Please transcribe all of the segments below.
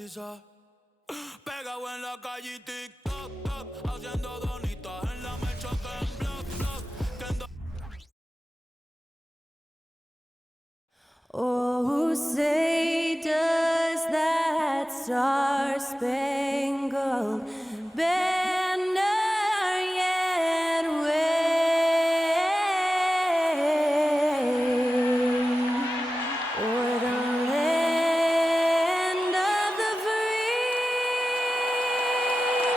prisa. Pegado en la calle y tic-toc, toc, haciendo donitas en la mecha que en block, block, que en Oh, say does that star-spangled banner yet wave o'er the land of the free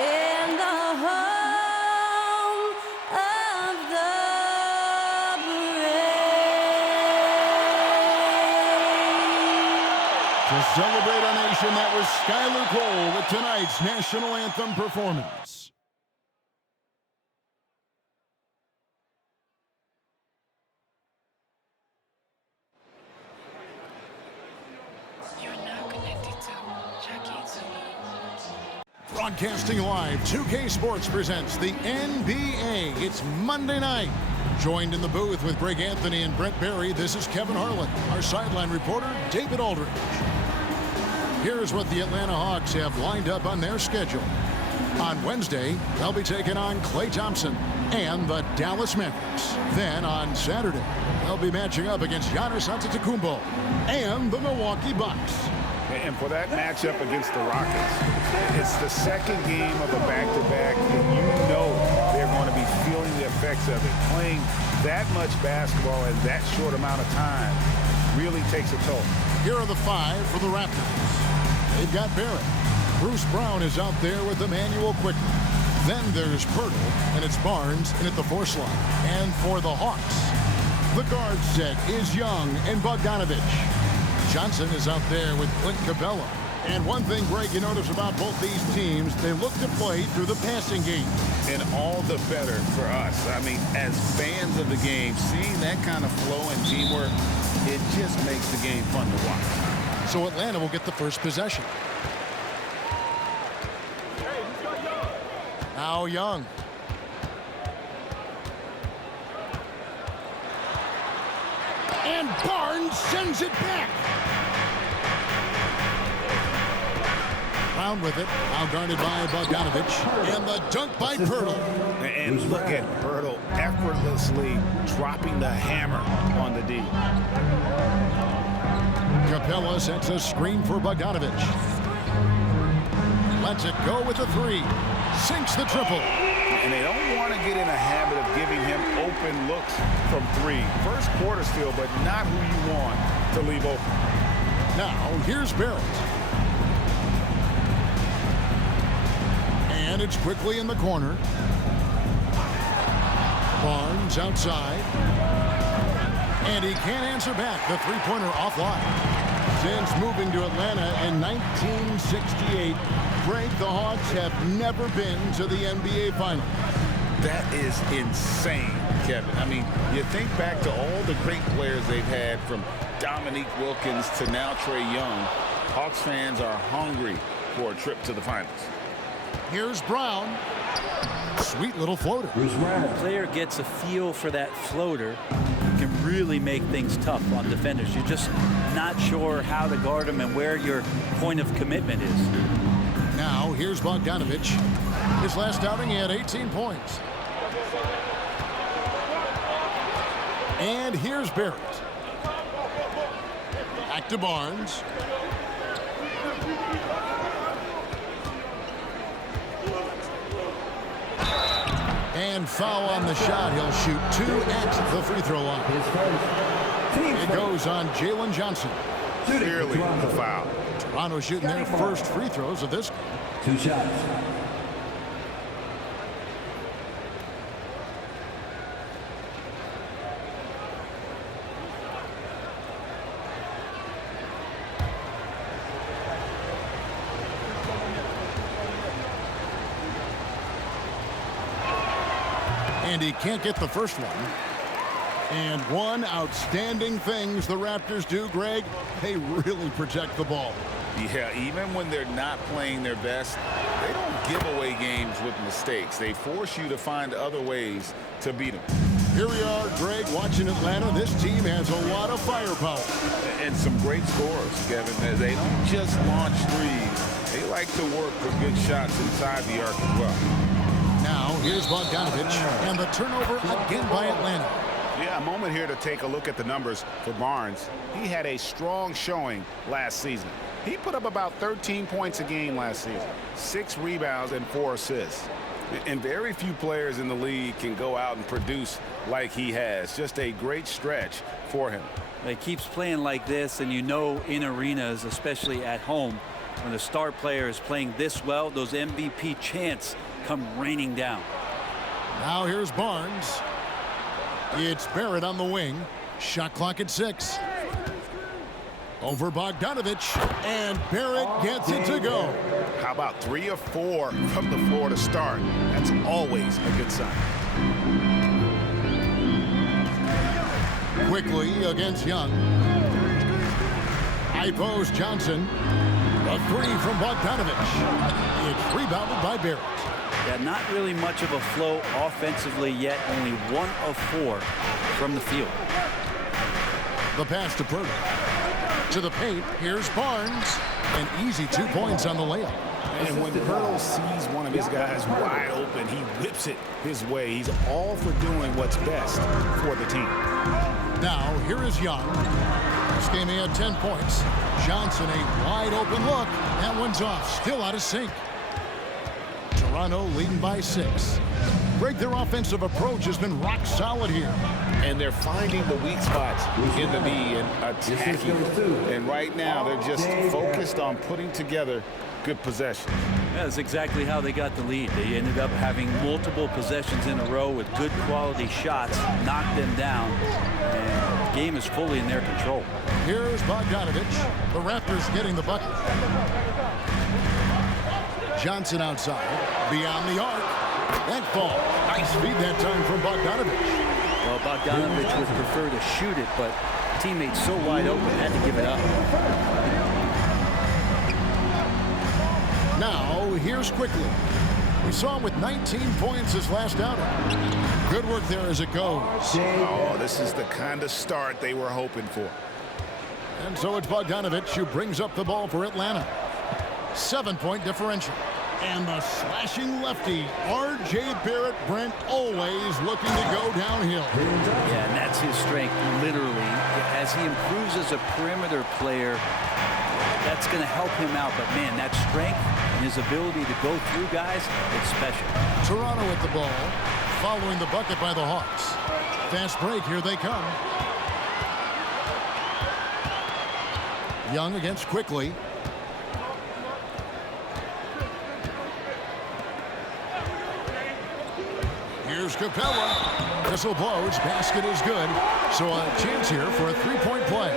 and the home of the To celebrate our nation, that was Skylar Cole with tonight's national anthem performance. You're now connected to Jackie Zulu. Broadcasting live, 2K Sports presents the NBA. It's Monday night. Joined in the booth with Greg Anthony and Brent Barry, this is Kevin Harlan. Our sideline reporter, David Aldridge. Here's what the Atlanta Hawks have lined up on their schedule. On Wednesday, they'll be taking on Klay Thompson and the Dallas Mavericks. Then on Saturday, they'll be matching up against Giannis Antetokounmpo and the Milwaukee Bucks. And for that matchup against the Rockets, it's the second game of a back-to-back, and you know they're going to be feeling the effects of it. Playing that much basketball in that short amount of time really takes a toll. Here are the five for the Raptors. They've got Barrett. Bruce Brown is out there with Emmanuel Quickly. Then there's Pirtle, and it's Barnes in at the 4 slot. And for the Hawks, the guard set is Young and Bogdanovich. Johnson is out there with Clint Capella. And one thing, Greg, you notice about both these teams, they look to play through the passing game. And all the better for us. I mean, as fans of the game, seeing that kind of flow and teamwork, it just makes the game fun to watch. So Atlanta will get the first possession. Now Young. And Barnes sends it back. Brown with it, now guarded by Bogdanovich. And the dunk by Pirtle. And look at Pirtle effortlessly dropping the hammer on the D. Capella sets a screen for Bogdanovich. Lets it go with a 3. Sinks the triple. And they don't want to get in a habit of giving him open looks from 3. First quarter still, but not who you want to leave open. Now, here's Barrett. And it's quickly in the corner. Barnes outside. And he can't answer back. The three-pointer offline. Since moving to Atlanta in 1968, Greg, the Hawks have never been to the NBA Finals. That is insane, Kevin. I mean, you think back to all the great players they've had, from Dominique Wilkins to now Trae Young. Hawks fans are hungry for a trip to the finals. Here's Brown. Sweet little floater. The player gets a feel for that floater, can really make things tough on defenders. You're just not sure how to guard them and where your point of commitment is. Now, here's Bogdanovich. His last outing, he had 18 points. And here's Barrett. Back to Barnes. And foul on the shot. He'll shoot 2 at the free throw line. It goes on Jalen Johnson. Clearly the foul. Toronto shooting their first free throws of this game. 2 shots. And he can't get the first one. And one outstanding things the Raptors do, Greg, they really protect the ball. Yeah, even when they're not playing their best, they don't give away games with mistakes. They force you to find other ways to beat them. Here we are, Greg, watching Atlanta. This team has a lot of firepower. And some great scores, Kevin. They don't just launch threes. They like to work for good shots inside the arc as well. Now, here's Bogdanovich, and the turnover again by Atlanta. Yeah, a moment here to take a look at the numbers for Barnes. He had a strong showing last season. He put up about 13 points a game last season, 6 rebounds and 4 assists. And very few players in the league can go out and produce like he has. Just a great stretch for him. He keeps playing like this, and you know in arenas, especially at home, when the star player is playing this well, those MVP chants come raining down. Now here's Barnes. It's Barrett on the wing. Shot clock at 6. Over Bogdanovich, and Barrett gets it to go. How about 3 of 4 from the floor to start? That's always a good sign. Quickly against Young. High post Johnson. A 3 from Bogdanovich. It's rebounded by Barrett. Yeah, not really much of a flow offensively yet. Only 1 of 4 from the field. The pass to Purdy. To the paint, here's Barnes. An easy 2 points on the layup. And when Hurdle sees one of his guys wide open, he whips it his way. He's all for doing what's best for the team. Now, here is Young. This game he had 10 points. Johnson, a wide open look. That one's off, still out of sync. Toronto leading by 6. Greg, their offensive approach has been rock solid here. And they're finding the weak spots in the knee and attacking. And right now, they're just focused on putting together good possessions. Yeah, that's exactly how they got the lead. They ended up having multiple possessions in a row with good quality shots, knocked them down, and the game is fully in their control. Here's Bogdanovich. The Raptors getting the bucket. Johnson outside, beyond the arc. That fall. Nice feed that time from Bogdanovich. Well, Bogdanovich would prefer to shoot it, but teammates so wide open had to give it up. Now, here's Quickly. We saw him with 19 points his last outing. Good work there as it goes. Oh, this is the kind of start they were hoping for. And so it's Bogdanovich who brings up the ball for Atlanta. 7-point differential. And the slashing lefty, R.J. Barrett, Brent, always looking to go downhill. Yeah, and that's his strength, literally. As he improves as a perimeter player, that's going to help him out. But, man, that strength and his ability to go through guys, it's special. Toronto with the ball, following the bucket by the Hawks. Fast break, here they come. Young against Quickly. Here's Capella. Whistle blows. Basket is good. So a chance here for a 3-point play.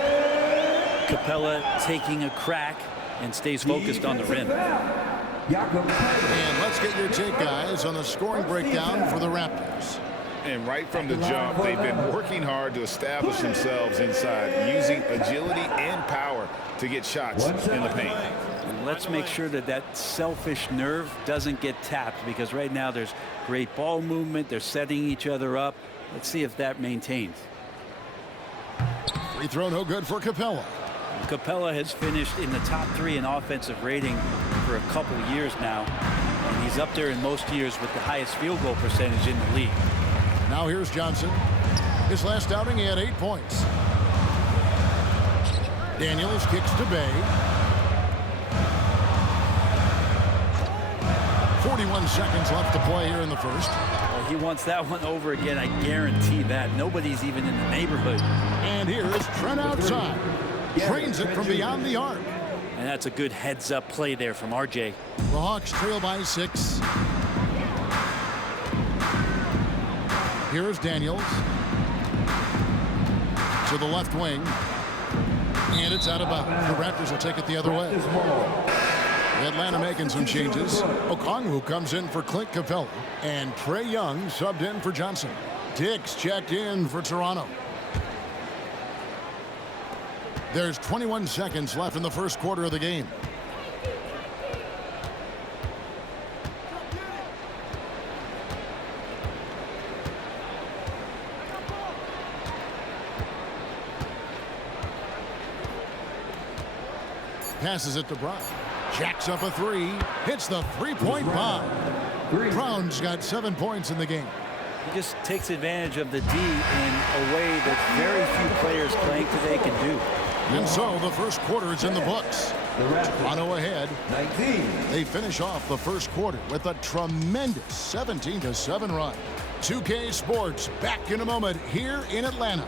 Capella taking a crack and stays focused on the rim. And let's get your take, guys, on the scoring breakdown for the Raptors. And right from the jump, they've been working hard to establish themselves inside, using agility and power to get shots in the paint. And let's make sure that that selfish nerve doesn't get tapped, because right now there's great ball movement. They're setting each other up. Let's see if that maintains. Free throw no good for Capella. Capella has finished in the top 3 in offensive rating for a couple of years now. And he's up there in most years with the highest field goal percentage in the league. Now here's Johnson. His last outing, he had 8 points. Daniels kicks to Bay. 41 seconds left to play here in the first. Well, he wants that one over again, I guarantee that. Nobody's even in the neighborhood. And here's Trent outside. Trains it from beyond the arc. And that's a good heads-up play there from RJ. The Hawks trail by 6. Here's Daniels. To the left wing. And it's out of bounds. The Raptors will take it the other way. Atlanta making some changes. Okongwu comes in for Clint Capella. And Trae Young subbed in for Johnson. Dix checked in for Toronto. There's 21 seconds left in the first quarter of the game. Passes it to Brown. Jacks up a three. Hits the three-point bomb. Brown's got 7 points in the game. He just takes advantage of the D in a way that very few players playing today can do. And so the first quarter is in the books. Toronto ahead. 19. They finish off the first quarter with a tremendous 17-7 run. 2K Sports back in a moment here in Atlanta.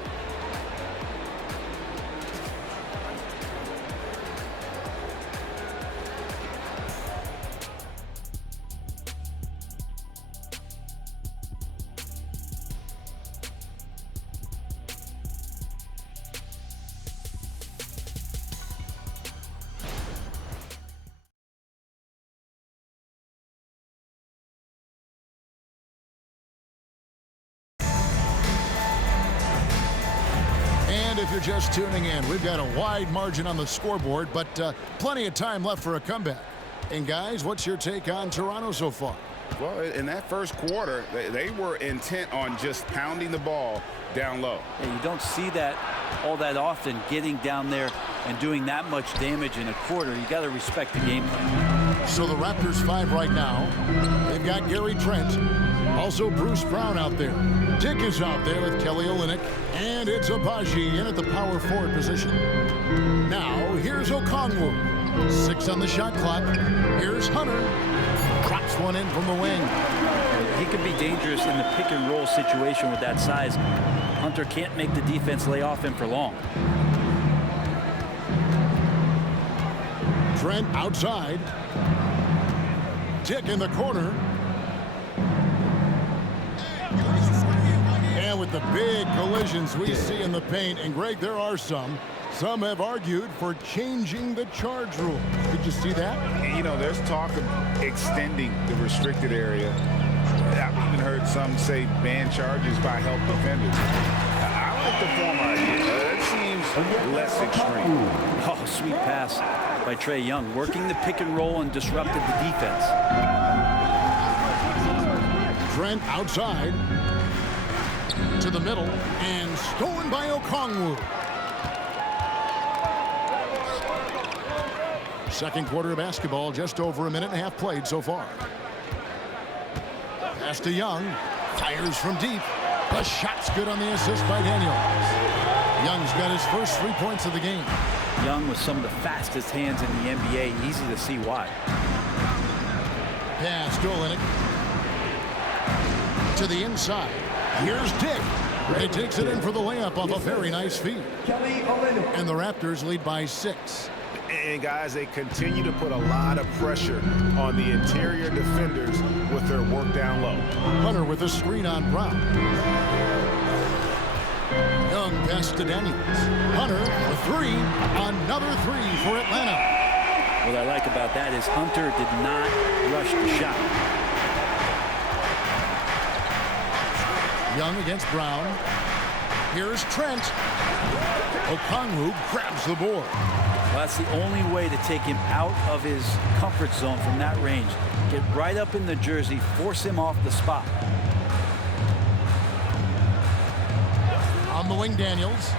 And if you're just tuning in, we've got a wide margin on the scoreboard, but plenty of time left for a comeback. And guys, what's your take on Toronto so far? Well, in that first quarter, they were intent on just pounding the ball down low. And you don't see that all that often, getting down there and doing that much damage in a quarter. You got to respect the game plan. So the Raptors 5 right now. They've got Gary Trent. Also Bruce Brown out there. Dick is out there with Kelly Olynyk. And it's Abaji in at the power forward position. Now here's Okongwu. 6 on the shot clock. Here's Hunter. Drops one in from the wing. He could be dangerous in the pick and roll situation with that size. Hunter can't make the defense lay off him for long. Trent outside. Dick in the corner. And with the big collisions we see in the paint, and Greg, there are some have argued for changing the charge rule. Did you see that? And, you know, there's talk of extending the restricted area. I've even heard some say ban charges by help defenders. I like the former idea. It seems less extreme. Oh, sweet pass by Trae Young, working the pick and roll and disrupted the defense. Trent outside to the middle and stolen by Okongwu. Second quarter of basketball, just over a minute and a half played so far. Pass to Young, fires from deep. The shot's good on the assist by Daniels. Young's got his first 3 points of the game. Young with some of the fastest hands in the NBA. Easy to see why. Pass to Olynyk. To the inside. Here's Dick. He takes it in for the layup off a very nice feed. And the Raptors lead by 6. And guys, they continue to put a lot of pressure on the interior defenders with their work down low. Hunter with a screen on Brown. Young pass to Daniels. Hunter for 3. Another 3 for Atlanta. What I like about that is Hunter did not rush the shot. Young against Brown. Here's Trent. Okongwu grabs the board. Well, that's the only way to take him out of his comfort zone from that range. Get right up in the jersey, force him off the spot. On the wing, Daniels.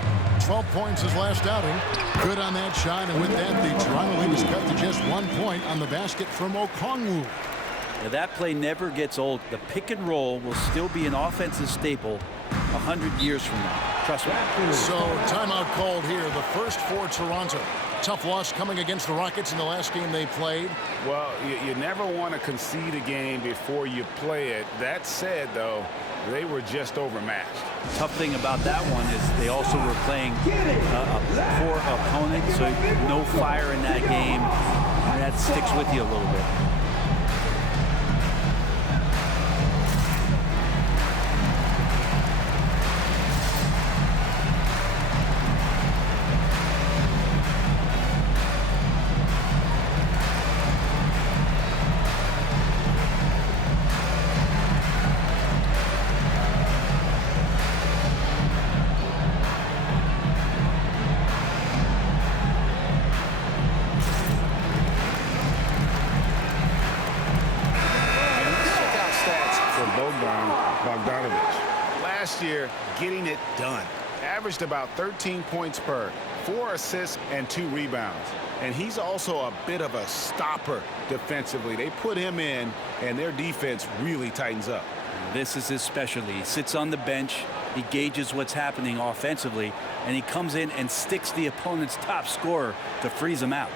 12 points his last outing. Good on that shot, and with that, the Toronto lead is cut to just 1 point on the basket from Okongwu. Now, that play never gets old. The pick and roll will still be an offensive staple 100 years from now. Trust me. So, timeout called here. The first for Toronto. Tough loss coming against the Rockets in the last game they played. Well, you never want to concede a game before you play it. That said, though, they were just overmatched. Tough thing about that one is they also were playing a poor opponent, so no fire in that game. And that sticks with you a little bit. Last year, getting it done. Averaged about 13 points per 4 assists and 2 rebounds. And he's also a bit of a stopper defensively. They put him in, and their defense really tightens up. This is his specialty. He sits on the bench, he gauges what's happening offensively, and he comes in and sticks the opponent's top scorer to freeze him out.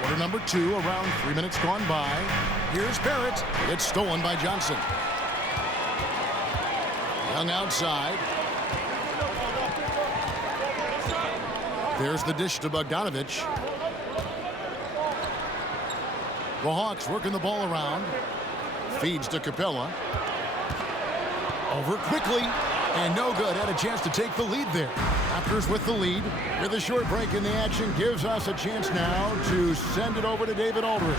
Quarter number 2, around 3 minutes gone by. Here's Barrett. It's stolen by Johnson. Young outside. There's the dish to Bogdanovich. The Hawks working the ball around. Feeds to Capella. Over quickly. And no good. Had a chance to take the lead there. Raptors with the lead. With a short break in the action gives us a chance now to send it over to David Aldridge.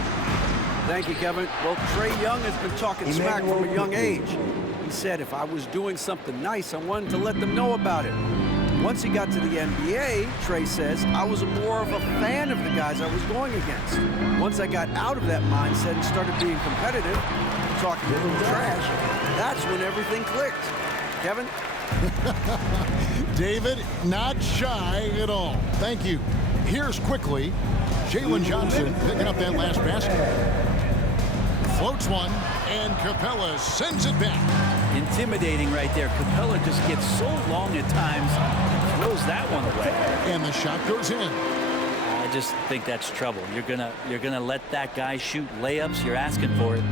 Thank you, Kevin. Well, Trae Young has been talking smack from a young age. He said if I was doing something nice, I wanted to let them know about it. Once he got to the NBA, Trae says, I was more of a fan of the guys I was going against. Once I got out of that mindset and started being competitive, talking a little trash, that's when everything clicked. Kevin? David, not shy at all. Thank you. Here's quickly Jalen Johnson picking up that last basket. Floats one, and Capella sends it back. Intimidating right there. Capella just gets so long at times, throws that one away. And the shot goes in. I just think that's trouble. You're gonna let that guy shoot layups. You're asking for it.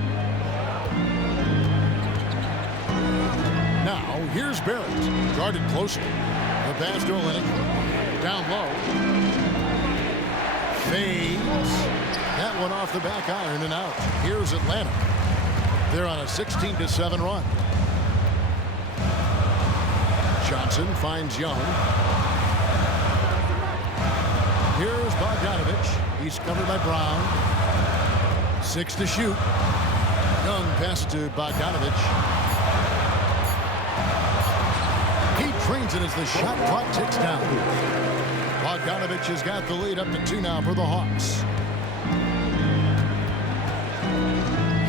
Now, here's Barrett. Guarded closely. The pass to Olynyk. Down low. Fades. That one off the back iron and out. Here's Atlanta. They're on a 16-7 run. Johnson finds Young. Here's Bogdanovich. He's covered by Brown. 6 to shoot. Young passes to Bogdanovich. He trains it as the shot clock ticks down. Bogdanovich has got the lead up to 2 now for the Hawks.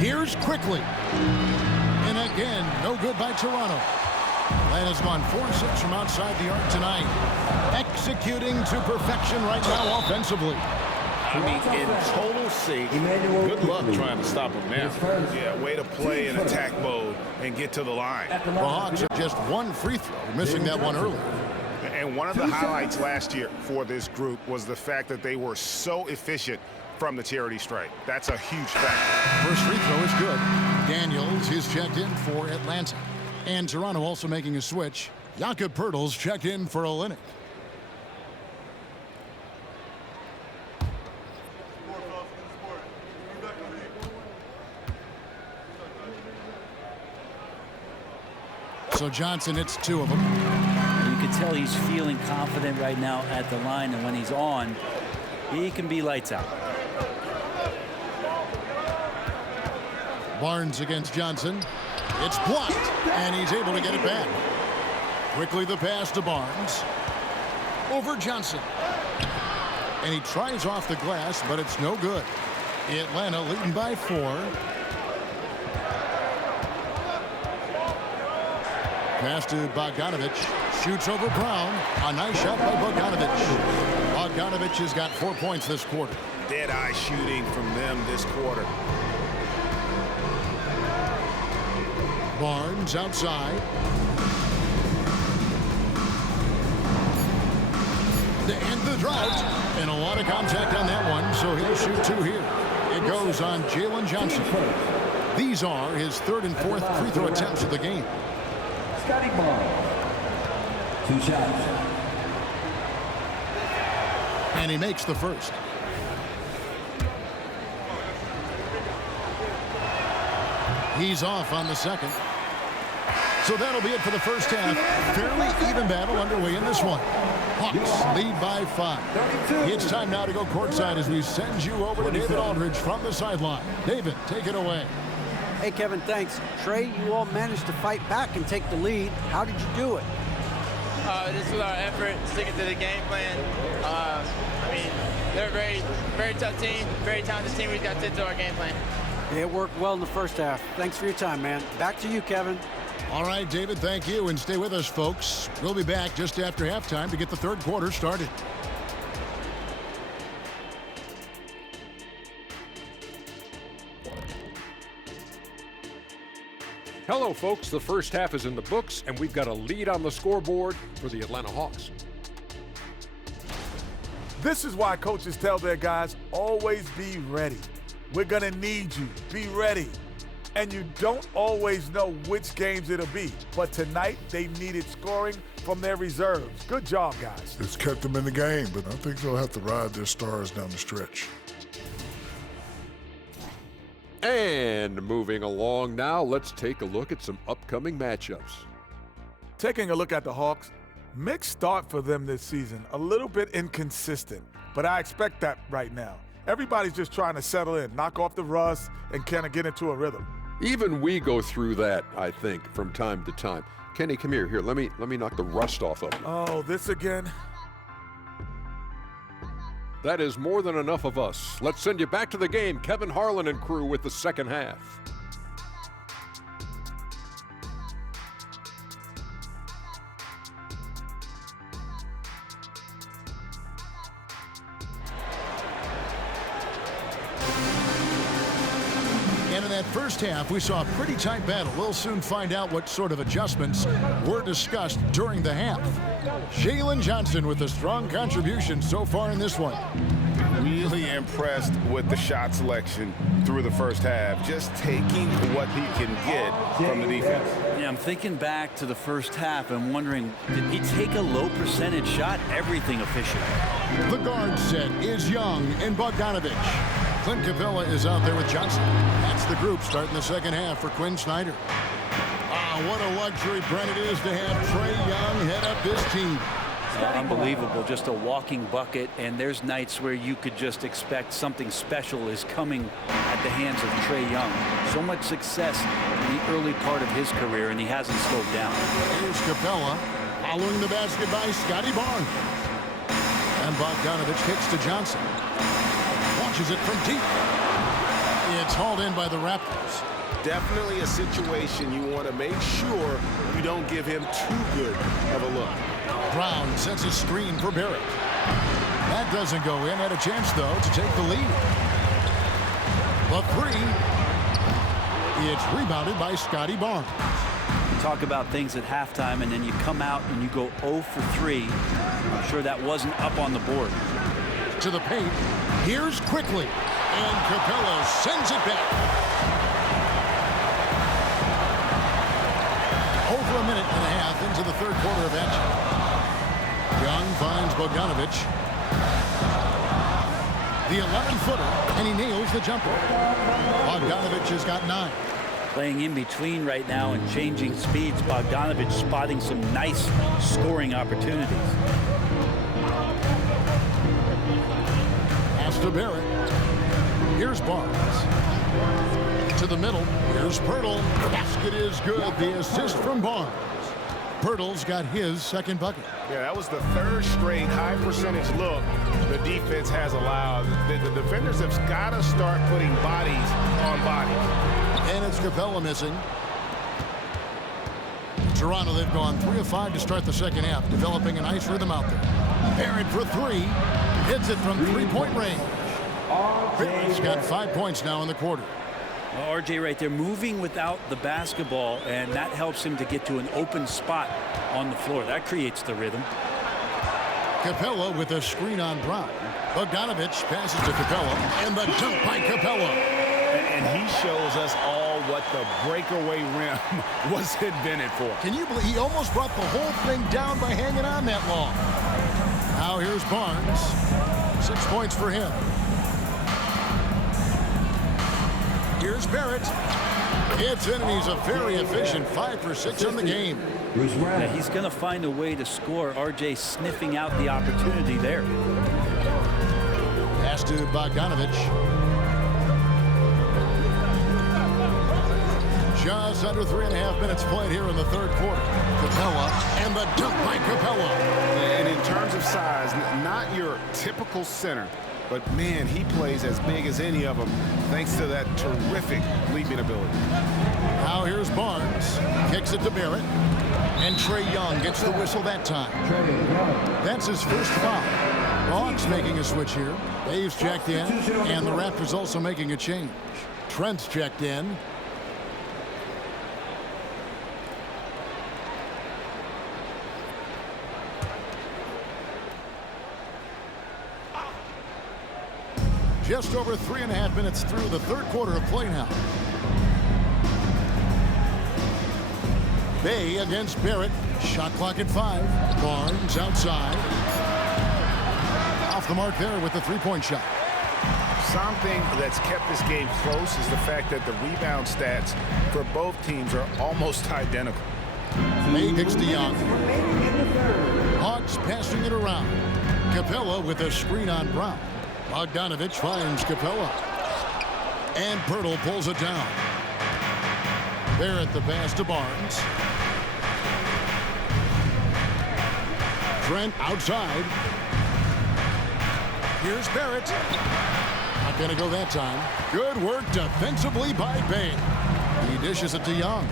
Here's quickly. And again, no good by Toronto. Atlanta's gone 4-6 from outside the arc tonight. Executing to perfection right now offensively. I mean, in total sync. Good luck trying to stop him now. Yeah, way to play in attack mode and get to the line. The Hawks are just 1 free throw, missing that one earlier. And one of the highlights last year for this group was the fact that they were so efficient from the charity stripe. That's a huge factor. First free throw is good. Daniels is checked in for Atlanta. And Toronto also making a switch. Jakob Poeltl's checked in for Olynyk. So Johnson hits 2 of them. You can tell he's feeling confident right now at the line, and when he's on, he can be lights out. Barnes against Johnson. It's blocked, and he's able to get it back. Quickly the pass to Barnes. Over Johnson. And he tries off the glass, but it's no good. Atlanta leading by 4. Pass to Bogdanovich. Shoots over Brown. A nice shot by Bogdanovich. Bogdanovich has got 4 points this quarter. Dead-eye shooting from them this quarter. Barnes outside. To end the drought. And a lot of contact on that one, so he'll shoot 2 here. It goes on Jalen Johnson. These are his 3rd and 4th free throw attempts of the game. Scotty Barnes. 2 shots. And he makes the first. He's off on the second. So that'll be it for the first half. Fairly even battle underway in this one. Hawks lead by 5. It's time now to go courtside as we send you over to David Aldridge from the sideline. David, take it away. Hey, Kevin, thanks. Trae, you all managed to fight back and take the lead. How did you do it? This was our effort, sticking to the game plan. I mean, they're a very, very tough team, very talented team. We got to stick to our game plan. It worked well in the first half. Thanks for your time, man. Back to you, Kevin. All right, David, thank you. And stay with us, folks. We'll be back just after halftime to get the third quarter started. Hello, folks. The first half is in the books, and we've got a lead on the scoreboard for the Atlanta Hawks. This is why coaches tell their guys, always be ready. We're going to need you. Be ready. And you don't always know which games it'll be. But tonight, they needed scoring from their reserves. Good job, guys. It's kept them in the game, but I think they'll have to ride their stars down the stretch. And moving along now, let's take a look at some upcoming matchups. Taking a look at the Hawks, mixed start for them this season. A little bit inconsistent, but I expect that right now. Everybody's just trying to settle in, knock off the rust, and kind of get into a rhythm. Even we go through that, I think, from time to time. Kenny, come here. Here, let me knock the rust off of you. Oh, this again? That is more than enough of us. Let's send you back to the game. Kevin Harlan and crew with the second half. And in that first half, we saw a pretty tight battle. We'll soon find out what sort of adjustments were discussed during the half. Jalen Johnson with a strong contribution so far in this one. Really impressed with the shot selection through the first half, just taking what he can get from the defense. Yeah, I'm thinking back to the first half and wondering, did he take a low percentage shot? Everything efficient. The guard set is Young and Bogdanovich. Clint Capella is out there with Johnson. That's the group starting the second half for Quinn Snyder. What a luxury, Brent, it is to have Trae Young head up this team. Unbelievable, just a walking bucket, and there's nights where you could just expect something special is coming at the hands of Trae Young. So much success in the early part of his career, and he hasn't slowed down. Here's Capella following the basket by Scotty Barnes. And Bogdanovich kicks to Johnson. Launches it from deep. It's hauled in by the Raptors. Definitely a situation you want to make sure you don't give him too good of a look. Brown sets a screen for Barrett. That doesn't go in. Had a chance, though, to take the lead. The three. It's rebounded by Scotty Barnes. You talk about things at halftime, and then you come out and you go 0 for 3. I'm sure that wasn't up on the board. To the paint. Here's quickly. And Capella sends it back. Over a minute and a half into the third quarter of action. Young finds Bogdanovich. The 11-footer, and he nails the jumper. Bogdanovich has got 9. Playing in between right now and changing speeds. Bogdanovich spotting some nice scoring opportunities. Pass to Barrett. Here's Barnes. To the middle. Here's Pirtle. Basket is good. The assist from Barnes. Pirtle's got his second bucket. Yeah, that was the third straight high percentage look the defense has allowed. The defenders have got to start putting bodies on bodies. And it's Capella missing. Toronto, they've gone 3 of 5 to start the second half, developing a nice rhythm out there. Barrett for 3. Hits it from three-point range. Barrett's got 5 points now in the quarter. Well, RJ right there moving without the basketball, and that helps him to get to an open spot on the floor. That creates the rhythm. Capella with a screen on Brown. Bogdanovich passes to Capella, and the dunk by Capella. And he shows us all what the breakaway rim was invented for. Can you believe he almost brought the whole thing down by hanging on that long? Now here's Barnes. 6 points for him. Here's Barrett. It's in, and he's a very efficient 5 for 6 in the game. Yeah, he's going to find a way to score. RJ sniffing out the opportunity there. Pass to Bogdanovich. Just under 3.5 minutes played here in the third quarter. Capella, and the dunk by Capella. And in terms of size, not your typical center, but man, he plays as big as any of them thanks to that terrific leaping ability. Now here's Barnes. Kicks it to Barrett. And Trae Young gets the whistle that time. That's his first foul. The Hawks making a switch here. Dave's checked in, and the Raptors also making a change. Trent's checked in. Just over 3.5 minutes through the third quarter of play now. Bay against Barrett. Shot clock at 5. Barnes outside. Off the mark there with the three-point shot. Something that's kept this game close is the fact that the rebound stats for both teams are almost identical. Bay kicks to Young. Hawks passing it around. Capella with a screen on Brown. Bogdanovich finds Capella. And Pirtle pulls it down. Barrett the pass to Barnes. Trent outside. Here's Barrett. Not going to go that time. Good work defensively by Bay. He dishes it to Young.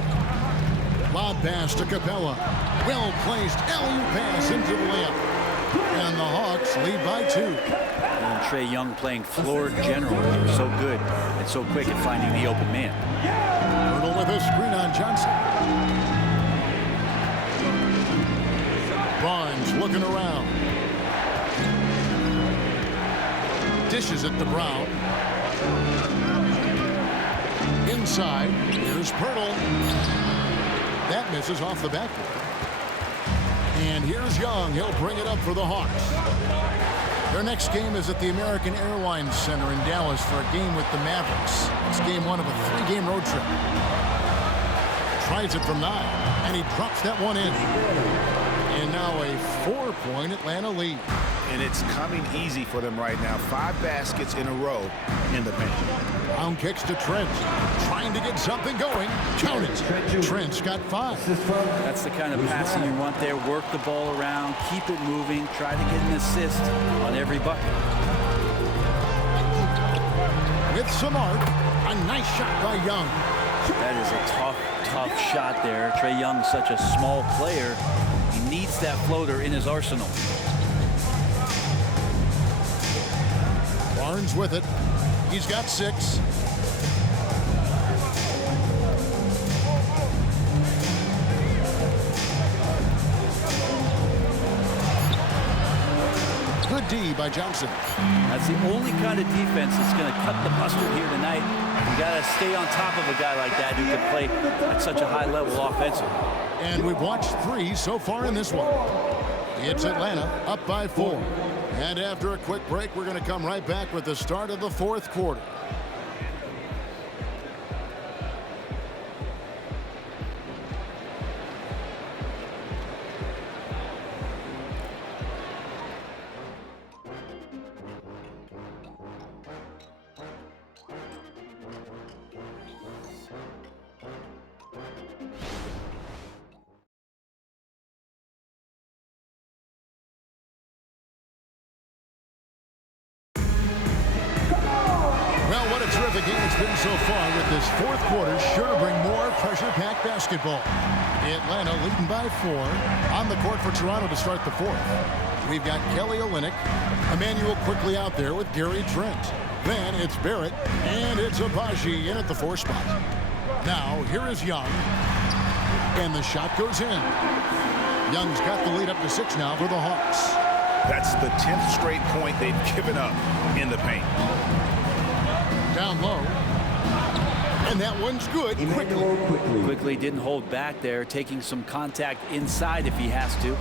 Lob pass to Capella. Well-placed alley-oop pass into the layup. And the Hawks lead by 2. And Trae Young playing floor general. He was so good and so quick at finding the open man. Pirtle with a screen on Johnson. Barnes looking around. Dishes it to Brown. Inside, here's Pirtle. That misses off the backboard. And here's Young. He'll bring it up for the Hawks. Their next game is at the American Airlines Center in Dallas for a game with the Mavericks. It's game 1 of a 3-game road trip. Tries it from 9, and he drops that one in. And now a 4-point Atlanta lead. And it's coming easy for them right now. 5 baskets in a row in the paint. Brown kicks to Trent. Trying to get something going. Count it. Trent's got 5. That's the kind of passing you want there. Work the ball around. Keep it moving. Try to get an assist on every bucket. With some art. A nice shot by Young. That is a tough shot there. Trae Young's such a small player. He needs that floater in his arsenal. Barnes with it. He's got 6. Good D by Johnson. That's the only kind of defense that's going to cut the mustard here tonight. You got to stay on top of a guy like that who can play at such a high level offensively. And we've watched 3 so far in this one. It's Atlanta up by 4. And after a quick break, we're going to come right back with the start of the 4th quarter. Well, what a terrific game it's been so far, with this 4th quarter sure to bring more pressure-packed basketball. Atlanta leading by 4 on the court for Toronto to start the 4th. We've got Kelly Olynyk, Emmanuel quickly out there with Gary Trent. Then it's Barrett, and it's Abaji in at the 4 spot. Now, here is Young, and the shot goes in. Young's got the lead up to 6 now for the Hawks. That's the 10th straight point they've given up in the paint. Down low. And that one's good. Quickly didn't hold back there, taking some contact inside if he has to.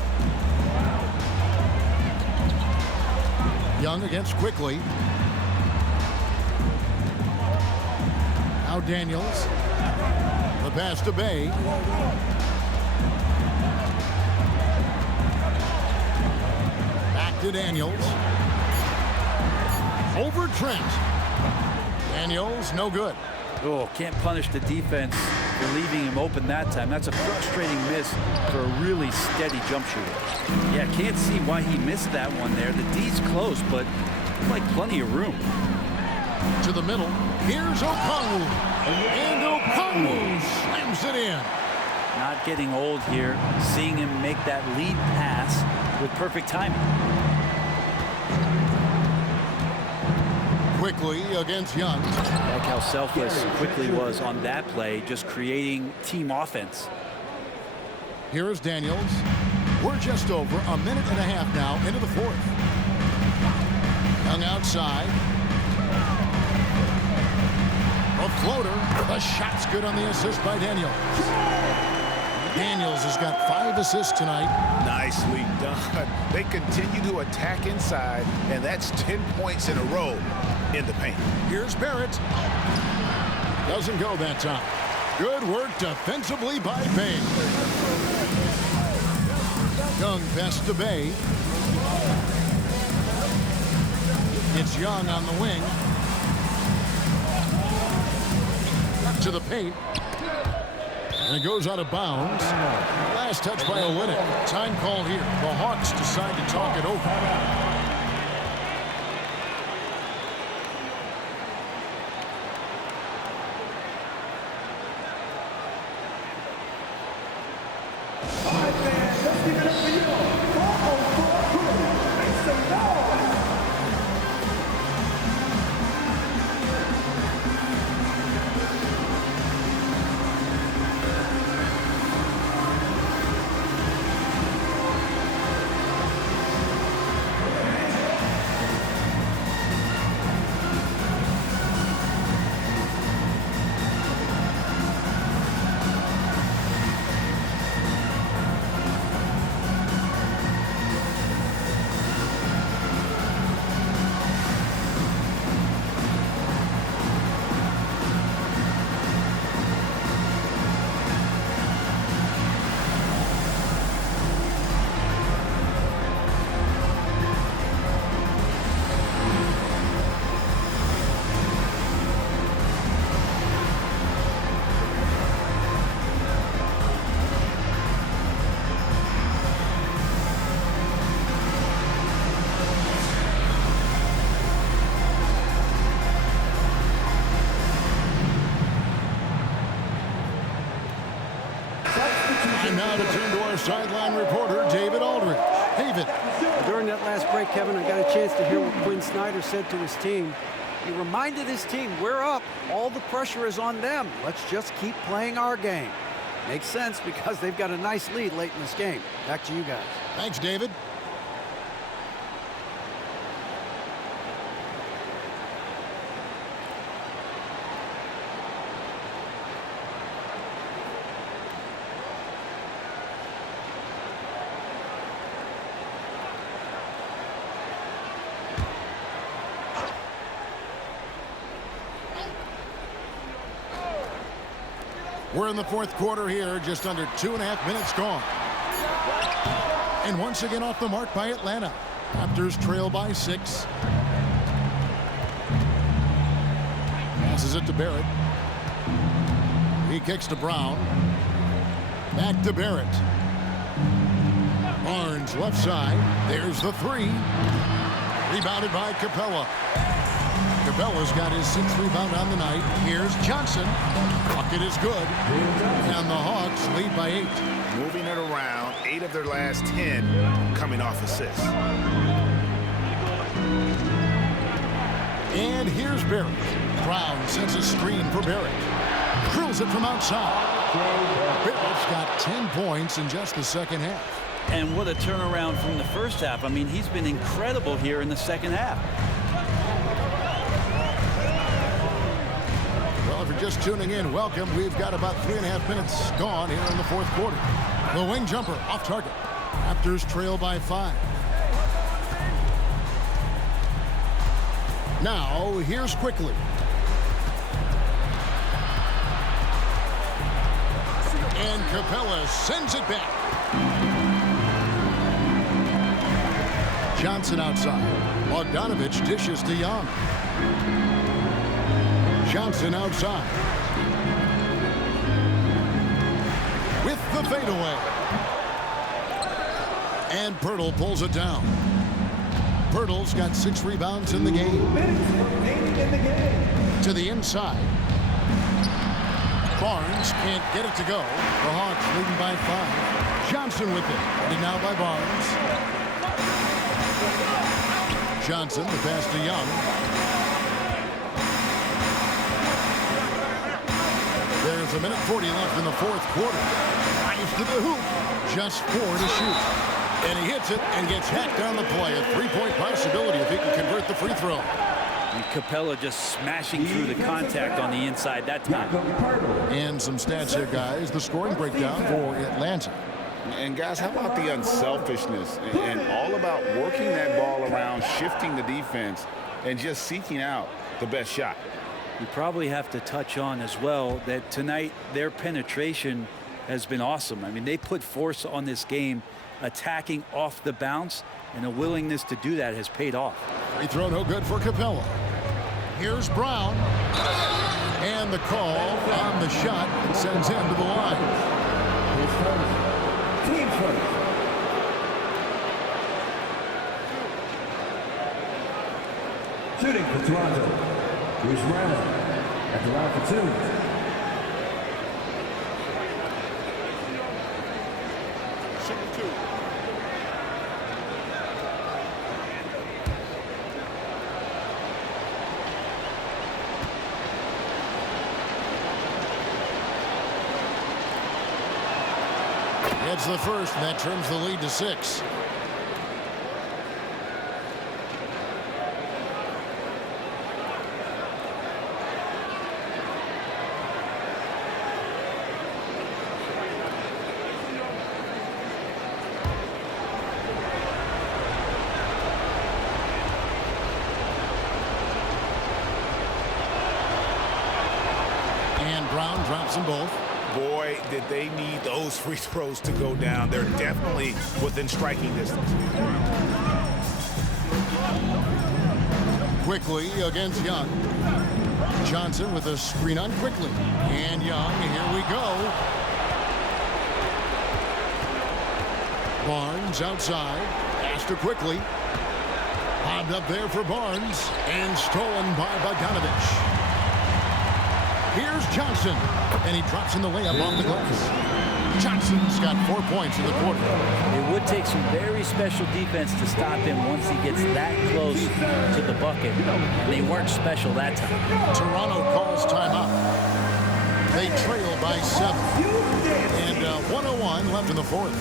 Young against Quickly. Now Daniels. The pass to Bay. Back to Daniels. Over Trent. Daniels, no good. Oh, can't punish the defense for leaving him open that time. That's a frustrating miss for a really steady jump shooter. Yeah, can't see why he missed that one there. The D's close, but Looked like plenty of room. To the middle. Here's Okongwu. And Okongwu slams it in. Not getting old here. Seeing him make that lead pass with perfect timing. Quickly against Young. Like how selfless Quickly was on that play, just creating team offense. Here is Daniels. We're just over a minute and a half now into the fourth. Young outside. A floater. The shot's good on the assist by Daniels. Daniels has got 5 assists tonight. Nicely done. They continue to attack inside, and that's 10 points in a row in the paint. Here's Barrett. Doesn't go that time. Good work defensively by Bay. Young best to Bay. It's Young on the wing. To the paint. And it goes out of bounds. Last touch by Olynyk. Time call here. The Hawks decide to talk it over. And now to turn to our sideline reporter, David Aldridge. David. During that last break, Kevin, I got a chance to hear what Quinn Snyder said to his team. He reminded his team, we're up. All the pressure is on them. Let's just keep playing our game. Makes sense because they've got a nice lead late in this game. Back to you guys. Thanks, David. We're in the fourth quarter here, just under 2.5 minutes gone. And once again off the mark by Atlanta. Raptors trail by 6. Passes it to Barrett. He kicks to Brown. Back to Barrett. Barnes left side. There's the 3. Rebounded by Capella. Capella's got his 6th rebound on the night. Here's Johnson. Bucket is good. And the Hawks lead by 8. Moving it around, 8 of their last 10 coming off assists. And here's Barrett. Brown sends a screen for Barrett. Drills it from outside. Barrett's got 10 points in just the second half. And what a turnaround from the first half. I mean, he's been incredible here in the second half. Well, if you're just tuning in, welcome. We've got about 3.5 minutes gone here in the fourth quarter. The wing jumper off target. Raptors trail by 5. Now, here's Quickly. And Capella sends it back. Johnson outside. Bogdanovich dishes to Young. Johnson outside. With the fadeaway. And Pirtle pulls it down. Pirtle's got 6 rebounds in the game. To the inside. Barnes can't get it to go. The Hawks leading by 5. Johnson with it. And now by Barnes. Johnson, the pass to Young. There's a minute 40 left in the 4th quarter. Drives to the hoop. Just 4 to shoot. And he hits it and gets hacked on the play. A 3-point possibility if he can convert the free throw. And Capella just smashing through the contact on the inside that time. And some stats here, guys. The scoring breakdown for Atlanta. And guys, how about the unselfishness and all about working that ball around, shifting the defense, and just seeking out the best shot? You probably have to touch on as well that tonight their penetration has been awesome. I mean, they put force on this game, attacking off the bounce, and a willingness to do that has paid off. Free throw no good for Capella. Here's Brown. And the call on the shot that sends him to the line. Team first. Shooting for Toronto. Here's Brown at the line for 2. It's the first, and that turns the lead to 6. And Brown drops them both. Boy, did they need those free throws to go down. They're definitely within striking distance. Quickly against Young. Johnson with a screen on Quickly. And Young, here we go. Barnes outside. Pass to Quickly. Hobbed up there for Barnes. And stolen by Bogdanovich. Here's Johnson, and he drops in the layup off the glass. Johnson's got 4 points in the quarter. It would take some very special defense to stop him once he gets that close to the bucket. And they weren't special that time. Toronto calls timeout. They trail by 7. And 1:01 left in the 4th.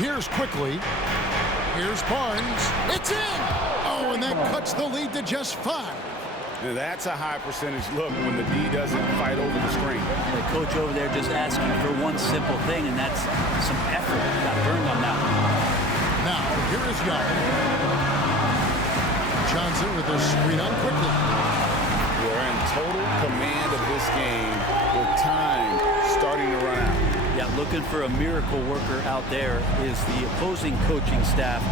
Here's Quickly. Here's Barnes. It's in! Oh, and that cuts the lead to just 5. Now that's a high percentage look when the D doesn't fight over the screen. The coach over there just asking for one simple thing, and that's some effort. Got burned on that one. Now, here is Young. Johnson with the screen on quickly. We're in total command of this game with time starting to run out. Yeah, looking for a miracle worker out there is the opposing coaching staff.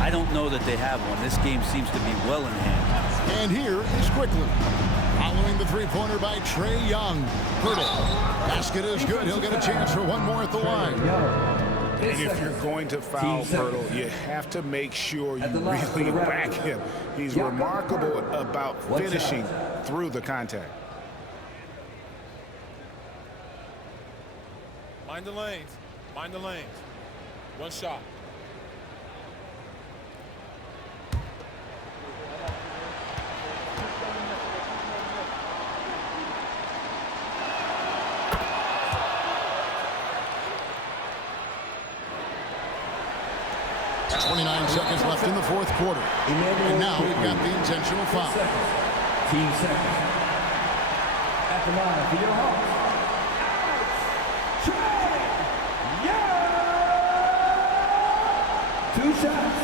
I don't know that they have one. This game seems to be well in hand. And here is quickly. Following the three-pointer by Trae Young. Hurdle. Basket is good. He'll get a chance for one more at the line. And if you're going to foul Pirtle, you have to make sure you really back him. He's remarkable about finishing through the contact. Mind the lanes. Mind the lanes. One shot. It's 29 seconds left in the fourth quarter. And now we've got the intentional foul. Team second. At the line for your Hawks. Two shots.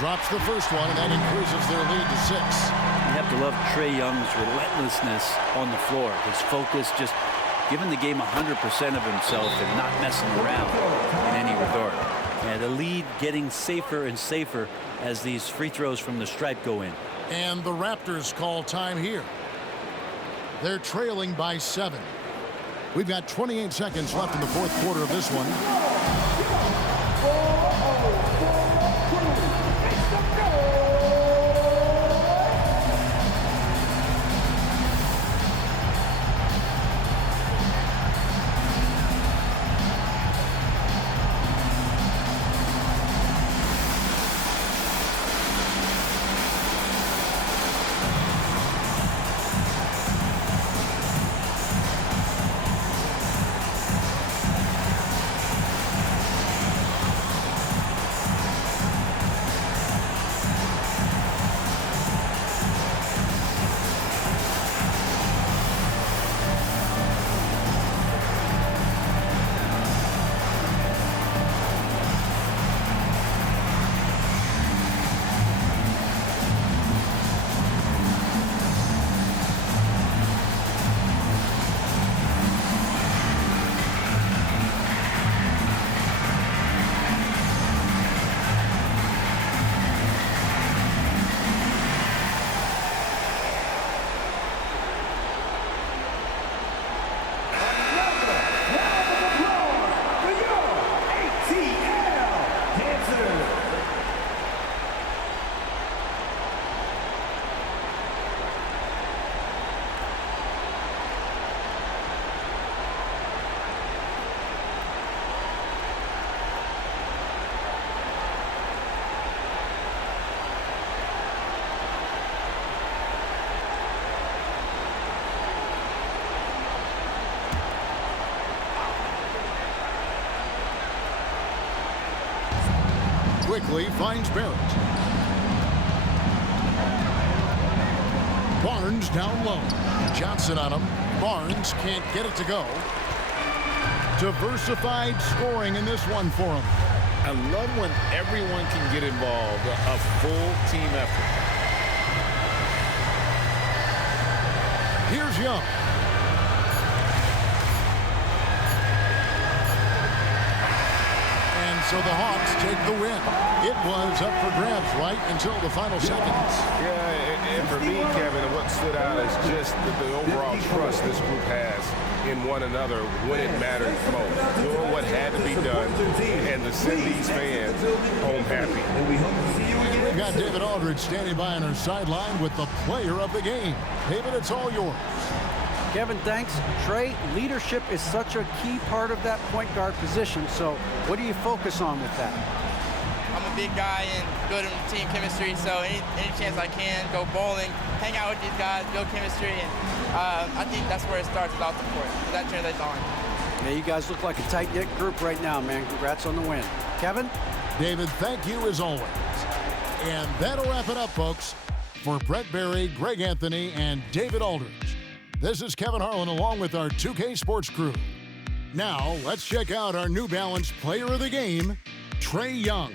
Drops the first one, and that increases their lead to 6. You have to love Trae Young's relentlessness on the floor. His focus, just giving the game 100% of himself and not messing around in any regard. And the lead getting safer and safer as these free throws from the stripe go in. And the Raptors call time here. They're trailing by 7. We've got 28 seconds left in the fourth quarter of this one. Quickly finds Barrett. Barnes down low. Johnson on him. Barnes can't get it to go. Diversified scoring in this one for him. I love when everyone can get involved, a full team effort. Here's Young. So the Hawks take the win. It was up for grabs right until the final seconds. Yeah, and for me, Kevin, what stood out is just the overall trust this group has in one another when it mattered most. Doing what had to be done and to send these fans home happy. We've got David Aldridge standing by on our sideline with the player of the game. David, it's all yours. Kevin, thanks. Trae, leadership is such a key part of that point guard position. So what do you focus on with that? I'm a big guy and good in team chemistry, so any chance I can, go bowling, hang out with these guys, build chemistry, and I think that's where it starts without the court. That translates on. Yeah, you guys look like a tight-knit group right now, man. Congrats on the win. Kevin? David, thank you as always. And that'll wrap it up, folks. For Brett Berry, Greg Anthony, and David Aldridge, this is Kevin Harlan along with our 2K Sports crew. Now, let's check out our New Balance player of the game, Trae Young.